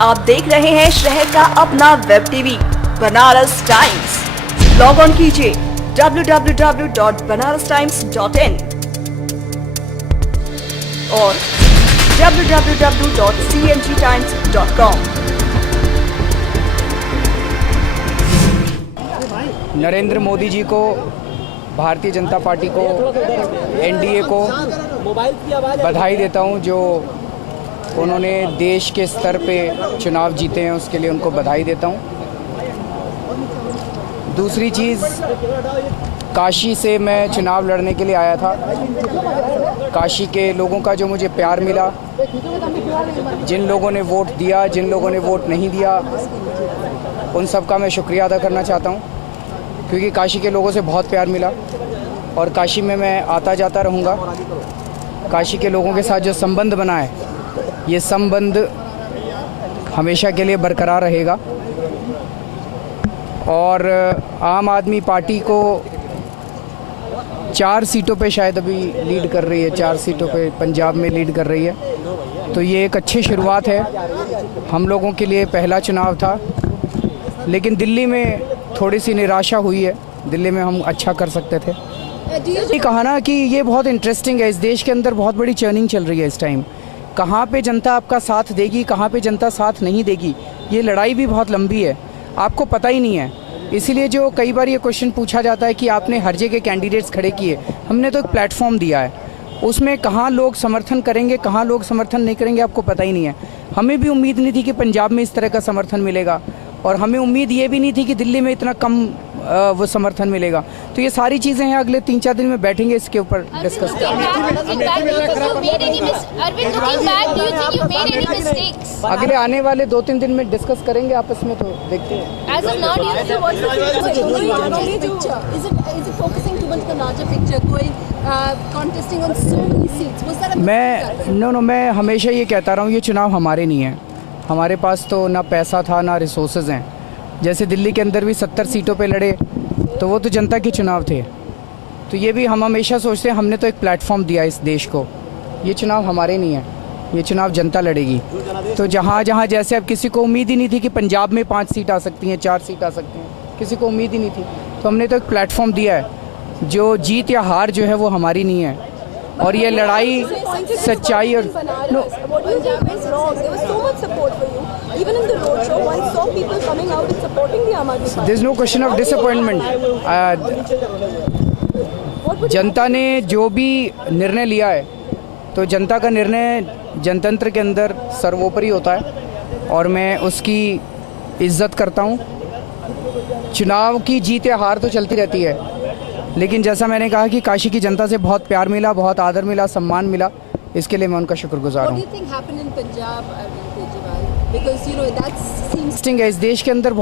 आप देख रहे हैं शहर का अपना web TV Banaras times. Log on कीजिए www.banarastimes.in और www.cngtimes.com। नरेंद्र मोदी जी को, भारतीय जनता पार्टी को, एनडीए को बधाई देता हूं। जो उन्होंने देश के स्तर पे चुनाव जीते हैं उसके लिए उनको बधाई देता हूं। दूसरी चीज़, काशी से मैं चुनाव लड़ने के लिए आया था। काशी के लोगों का जो मुझे प्यार मिला, जिन लोगों ने वोट दिया, जिन लोगों ने वोट नहीं दिया, उन सब का मैं शुक्रिया अदा करना चाहता हूं, क्योंकि काशी के लोगों से बहुत प्यार मिला और काशी में मैं आता जाता रहूँगा। काशी के लोगों के साथ जो संबंध बना है, ये संबंध हमेशा के लिए बरकरार रहेगा। और आम आदमी पार्टी को 4 सीटों पे शायद अभी लीड कर रही है, 4 सीटों पे पंजाब में लीड कर रही है, तो ये एक अच्छी शुरुआत है। हम लोगों के लिए पहला चुनाव था, लेकिन दिल्ली में थोड़ी सी निराशा हुई है। दिल्ली में हम अच्छा कर सकते थे। ये कहा ना कि ये बहुत इंटरेस्टिंग है। इस देश के अंदर बहुत बड़ी चर्निंग चल रही है इस टाइम। कहाँ पे जनता आपका साथ देगी, कहाँ पे जनता साथ नहीं देगी, ये लड़ाई भी बहुत लंबी है, आपको पता ही नहीं है। इसीलिए जो कई बार ये क्वेश्चन पूछा जाता है कि आपने हर जगह कैंडिडेट्स खड़े किए, हमने तो एक प्लेटफॉर्म दिया है, उसमें कहाँ लोग समर्थन करेंगे, कहाँ लोग समर्थन नहीं करेंगे, आपको पता ही नहीं है। हमें भी उम्मीद नहीं थी कि पंजाब में इस तरह का समर्थन मिलेगा, और हमें उम्मीद ये भी नहीं थी कि दिल्ली में इतना कम वो समर्थन मिलेगा। तो ये सारी चीज़ें हैं, अगले 3-4 दिन में बैठेंगे इसके ऊपर डिस्कस करेंगे। अगले आने वाले 2-3 दिन में डिस्कस करेंगे आपस में, तो देखते हैं। मैं हमेशा ये कहता रहा हूँ, ये चुनाव हमारे नहीं है। हमारे पास तो ना पैसा था ना रिसोर्सेज हैं। जैसे दिल्ली के अंदर भी 70 सीटों पे लड़े, तो वो तो जनता के चुनाव थे। तो ये भी हम हमेशा सोचते हैं, हमने तो एक प्लेटफॉर्म दिया इस देश को। ये चुनाव हमारे नहीं है, ये चुनाव जनता लड़ेगी। तो जहाँ जहाँ जैसे अब किसी को उम्मीद ही नहीं थी कि पंजाब में 5 सीट आ सकती हैं, 4 सीट आ सकती हैं, किसी को उम्मीद ही नहीं थी, तो हमने तो एक प्लेटफॉर्म दिया है। जो जीत या हार जो है वो हमारी नहीं है, और ये लड़ाई सच्चाई और there's no question of disappointment। जनता ने जो भी निर्णय लिया है, तो जनता का निर्णय जनतंत्र के अंदर सर्वोपरि होता है, और मैं उसकी इज्जत करता हूँ। चुनाव की जीत या हार तो चलती रहती है, लेकिन जैसा मैंने कहा कि काशी की जनता से बहुत प्यार मिला, बहुत आदर मिला, सम्मान मिला, इसके लिए मैं उनका शुक्रगुजार हूँ। इस देश के अंदर